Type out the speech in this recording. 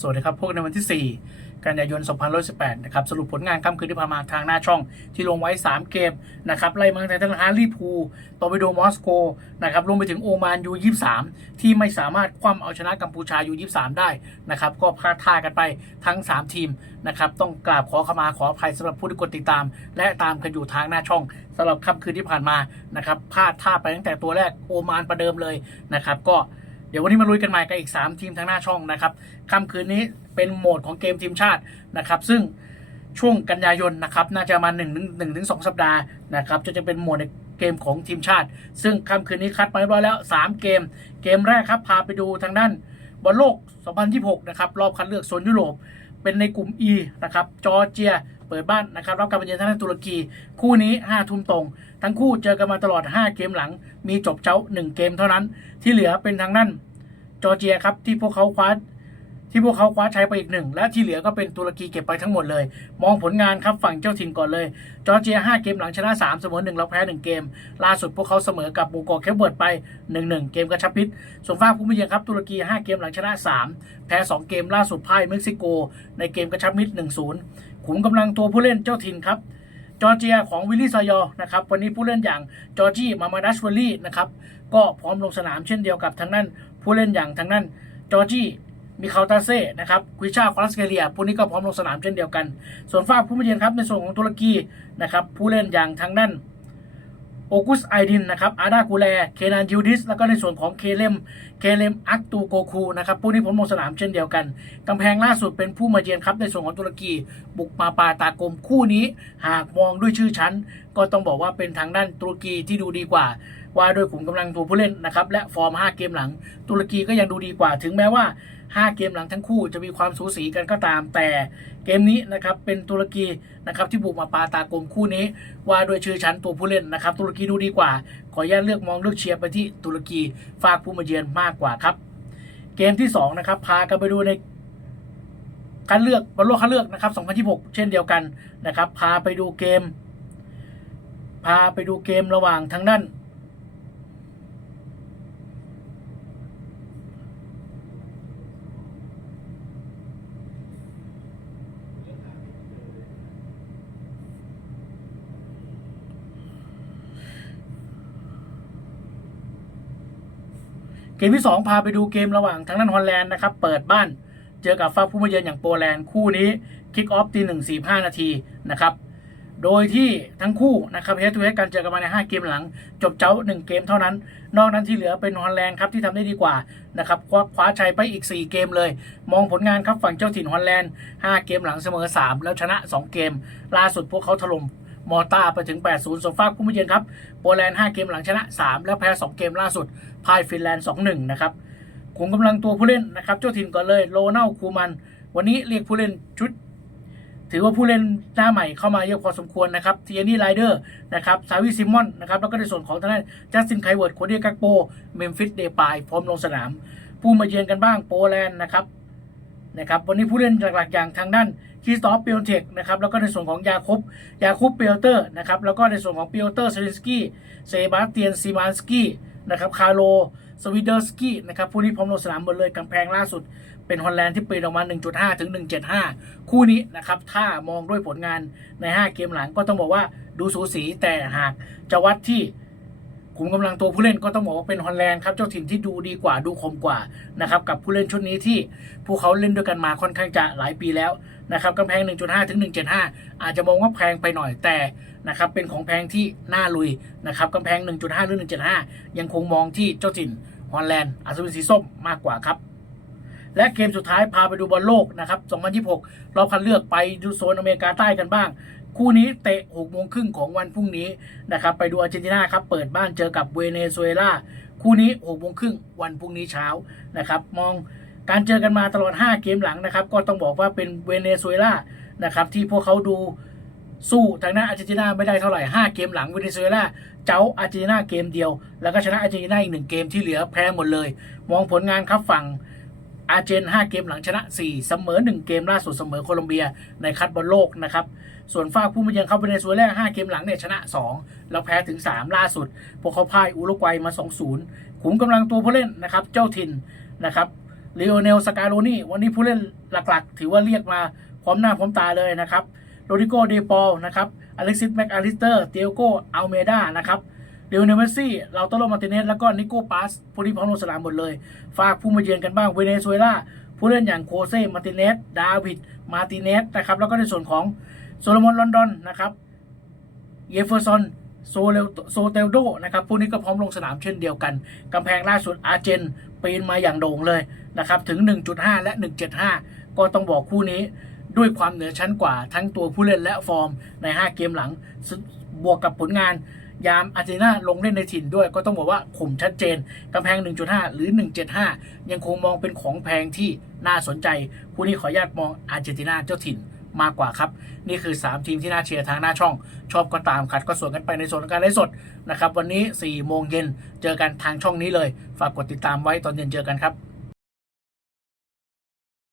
สวัสดีครับพวกในวันที่ 4 กันยายน 2018 นะครับ สรุปผลงานค่ำคืนที่ผ่านมาทางหน้าช่องที่ลงไว้ 3 เกมนะครับ ไล่มาตั้งแต่ทางฮาร์ลีพูตอร์ปิโดมอสโกนะครับรวมไปถึงโอมานยู23 ที่ไม่สามารถคว่ำเอาชนะกัมพูชายู23 ได้นะครับ ก็พลาดท่ากันไปทั้ง 3 ทีมนะครับ ต้องกราบขอขมาขออภัยสำหรับผู้ที่กดติดตาม และตามกันอยู่ทางหน้าช่องสำหรับค่ำคืนที่ผ่านมานะครับพลาดท่าไปตั้งแต่ตัวแรกโอมานประเดิมเลยนะครับก็ เดี๋ยววันนี้มาลุยกันใหม่กับอีก 3 ทีมทางหน้าช่องนะครับค่ำคืนนี้เป็นโหมดของเกมทีมชาตินะครับ ซึ่งช่วงกันยายนนะครับน่าจะมา1นึ่งหนึ่งถึงสสัปดาห์นะครับจะจะเป็นโหมดในเกมของทีมชาติ ซึ่งค่ำคืนนี้คัดมาเรียบร้อยแล้ว 3 เกม เกมแรกครับพาไปดูทางด้านบอลโลก 2026 นะครับ รอบคัดเลือกโซนยุโรป เป็นในกลุ่ม E นะครับ จอร์เจีย เปิดบ้านนะครับรับการมาเยือนทางด้านตุรกี คู่นี้5ทุ่มตรง ทั้งคู่เจอกันมาตลอด 5 เกมหลัง มีจบเจ้า 1 เกมเท่านั้น ที่เหลือเป็นทางด้านจอร์เจียครับที่พวกเขาคว้า ที่พวกเขาคว้าชัยไปอีกหนึ่งและที่เหลือก็เป็นตุรกีเก็บไปทั้งหมดเลย มองผลงานครับฝั่งเจ้าถิ่นก่อนเลย จอร์เจีย 5 เกมหลังชนะ 3 เสมอ1แล้วแพ้ 1 เกม ล่าสุดพวกเขาเสมอกับบูกอเคเบิร์ดไป 1-1 เกมกระชับพิษส่วนฝ้ากผู้มีเยือนครับตุรกี 5 เกมหลังชนะ 3 แพ้ 2 เกมล่าสุดพ่ายเม็กซิโก ในเกมกระชับมิตร1-0ขุมกำลังตัวผู้เล่นเจ้าถิ่นครับจอร์เจียของวิลลี่ซายอร์นะครับวันนี้ผู้เล่นอย่างจอร์จี้มามาดัชวลลี่นะครับก็พร้อมลงสนามเช่นเดียวกับทางนั้นผู้เล่นอย่างทางนั้นจอร์จี มิคาลตาเซ่นะครับกุยชาคอลัสเกเลียผู้นี้ก็พร้อมลงสนามเช่นเดียวกัน ส่วนฝ้าผู้มาเยือนครับในส่วนของตุรกีนะครับผู้เล่นอย่างทางนั้นโอกุสไอดินนะครับอาดากูแล เคนานยูดิส แล้วก็ในส่วนของเคเลม เคเลมอักตูโกคูนะครับผู้นี้พร้อมลงสนามเช่นเดียวกันกำแพงล่าสุดเป็นผู้มาเยือนครับในส่วนของตุรกีบุกมาปาตากลมคู่นี้ หากมองด้วยชื่อชั้น ก็ต้องบอกว่าเป็นทางด้านตุรกีที่ดูดีกว่า ว่าโดยขุมกำลังตัวผู้เล่นนะครับและฟอร์ม 5 เกมหลัง ตุรกีก็ยังดูดีกว่าถึงแม้ว่า 5 เกมหลังทั้งคู่จะมีความสูสีกันก็ตาม แต่เกมนี้นะครับเป็นตุรกีนะครับที่บุกมาปาตากลมคู่นี้ ว่าโดยชื่อชั้นตัวผู้เล่นนะครับ ตุรกีดูดีกว่า ขออนุญาตเลือกมองเลือกเชียร์ไปที่ตุรกีฝากผู้มาเยือนมากกว่าครับ เกมที่สองนะครับพากันไปดูในการเลือกบอลโลกคัดเลือกนะครับ 2026 เช่นเดียวกันนะครับ พาไปดูเกม พาไปดูเกมระหว่างทางด้าน เกมที่ 2 พาไปดูเกมระหว่างทางด้านฮอลแลนด์นะครับเปิดบ้านเจอกับฟ้าผู้มาเยือนอย่างโปแลนด์คู่นี้คิกออฟตีหนึ่งสี่ห้านาทีนะครับโดยที่ทั้งคู่นะครับเฮดทูเฮดกันเจอกันมาใน 5 เกมหลัง จบเจ้า 1 เกมเท่านั้น นอกนั้นที่เหลือเป็นฮอลแลนด์ครับที่ทำได้ดีกว่านะครับคว้าคว้าชัยไปอีก 4 เกมเลย มองผลงานครับฝั่งเจ้าถิ่นฮอลแลนด์ 5 เกมหลังเสมอ 3 แล้วชนะ 2 เกม ล่าสุดพวกเขาถล่ม มอตาไปถึง 8-0ส่วนฟ้ากผู้มาเยือนครับโปแลนด์ 5 เกมหลังชนะ 3 แล้วแพ้ 2 เกมล่าสุดพ่ายฟินแลนด์ 2-1 นะครับขุมกำลังตัวผู้เล่นนะครับเจ้าถิ่นก่อนเลยโรนัลคูมัน วันนี้เรียกผู้เล่นชุด ถือว่าผู้เล่นหน้าใหม่เข้ามาเยอะพอสมควรนะครับเทียนี่ไรเดอร์นะครับซาวิซิมอนนะครับแล้วก็ในส่วนของทางด้านจัสตินไคเวิร์ดโคเดียกักโปเมมฟิสเดปายพร้อมลงสนาม ผู้มาเยือนกันบ้างโปแลนด์นะครับ นะครับวันนี้ผู้เล่นหลักๆ อย่างทางด้านคริสตอฟเปียเทคนะครับแล้วก็ในส่วนของยาคบยาคุปเปียเตอร์นะครับแล้วก็ในส่วนของเปียเตอร์เซลินสกี้เซบาสเตียนซีมานสกี้นะครับคาร์โลสวิเดอร์สกี้นะครับผู้นี้พร้อมลงสนามหมดเลยกำแพงล่าสุดเป็นฮอลแลนด์ที่ปีนออกมา 1.5 ถึง 1.75 คู่นี้นะครับถ้ามองด้วยผลงานใน 5 เกมหลังก็ต้องบอกว่าดูสูสีแต่หากจะวัดที่ ขุมกำลังตัวผู้เล่นก็ต้องบอกว่าเป็นฮอลแลนด์ครับเจ้าถิ่นที่ดูดีกว่าดูคมกว่านะครับกับผู้เล่นชุดนี้ที่พวกเขาเล่นด้วยกันมาค่อนข้างจะหลายปีแล้วนะครับกำแพง 1.5 ถึง 1.75 อาจจะมองว่าแพงไปหน่อยแต่นะครับเป็นของแพงที่น่าลุยนะครับกำแพง 1.5 หรือ 1.75 ยังคงมองที่เจ้าถิ่นฮอลแลนด์อาจจะเป็นสีส้มมากกว่าครับ และเกมสุดท้ายพาไปดูบอลโลกนะครับ 2026 รอบคัดเลือกไปดูโซนอเมริกาใต้กันบ้าง คู่นี้เตะ6โมงครึ่งของวันพรุ่งนี้นะครับ ไปดูอาร์เจนตินาครับ เปิดบ้านเจอกับเวเนซุเอลา คู่นี้6โมงครึ่งวันพรุ่งนี้เช้านะครับ มองการเจอกันมาตลอด 5 เกมหลังนะครับ ก็ต้องบอกว่าเป็นเวเนซุเอลา นะครับ ที่พวกเขาดูสู้ทางด้านอาร์เจนตินาไม่ได้เท่าไหร่ 5 เกมหลังเวเนซุเอลา เจ้าอาร์เจนตินาเกมเดียว แล้วก็ชนะอาร์เจนตินาอีกหนึ่งเกมที่เหลือแพ้หมดเลย มองผลงานครับฝั่ง อาร์เจน 5 เกมหลังชนะ 4 เสมอ 1 เกมล่าสุดเสมอโคลอมเบียในคัดบอลโลกนะครับ ส่วนฝ้าผู้มาเยือนเขาเวเนซุเอลา5เกมหลังเนี่ยชนะ 2 แล้วแพ้ถึง 3 ล่าสุด พวกเขาพ่ายอุรุกวัยมา 2-0 ขุมกำลังตัวผู้เล่นนะครับเจ้าถิ่นนะครับเลโอเนลสกาโรนี่วันนี้ผู้เล่นหลักๆ ถือว่าเรียกมาพร้อมหน้าพร้อมตาเลยนะครับโรดิโกเดปอลนะครับอเล็กซิสแมคอาริสเตอร์เตียโกอัลเมดานะครับ เลโอเนเมซี่ลาตโรมาติเนส แล้วก็นิโก้ปาสผู้ที่พร้อมลงสนามหมดเลย ฝากผู้มาเยือนกันบ้าง เวเนซุเอลา ผู้เล่นอย่างโคเซ่ มาติเนส ดาวิด มาติเนส นะครับ แล้วก็ในส่วนของโซโลมอนลอนดอน นะครับ เยฟเฟอร์ซอนโซเลโซเตลโดนะครับผู้นี้ก็พร้อมลงสนามเช่นเดียวกันกำแพงล่าสุดอาร์เจนปีนมาอย่างโด่งเลยนะครับถึง 1.5 และ 1.75 ก็ต้องบอกคู่นี้ด้วยความเหนือชั้นกว่าทั้งตัวผู้เล่นและฟอร์มใน 5 เกมหลัง บวกกับผลงาน ยามอาร์เจนตินาลงเล่นในถิ่นด้วย ก็ต้องบอกว่าข่มชัดเจนกำแพง 1.5 หรือ 1.75 ยังคงมองเป็นของแพงที่น่าสนใจคู่นี้ขออนุญาตมองอาร์เจนตินาเจ้าถิ่นมากกว่าครับ นี่คือ 3 ทีมที่น่าเชียร์ทางหน้าช่อง ชอบก็ตามขัดก็ส่วนกันไปในส่วนการไลฟ์สดนะครับ วันนี้4โมงเย็นเจอกันทางช่องนี้เลย ฝากกดติดตามไว้ตอนเย็นเจอกันครับ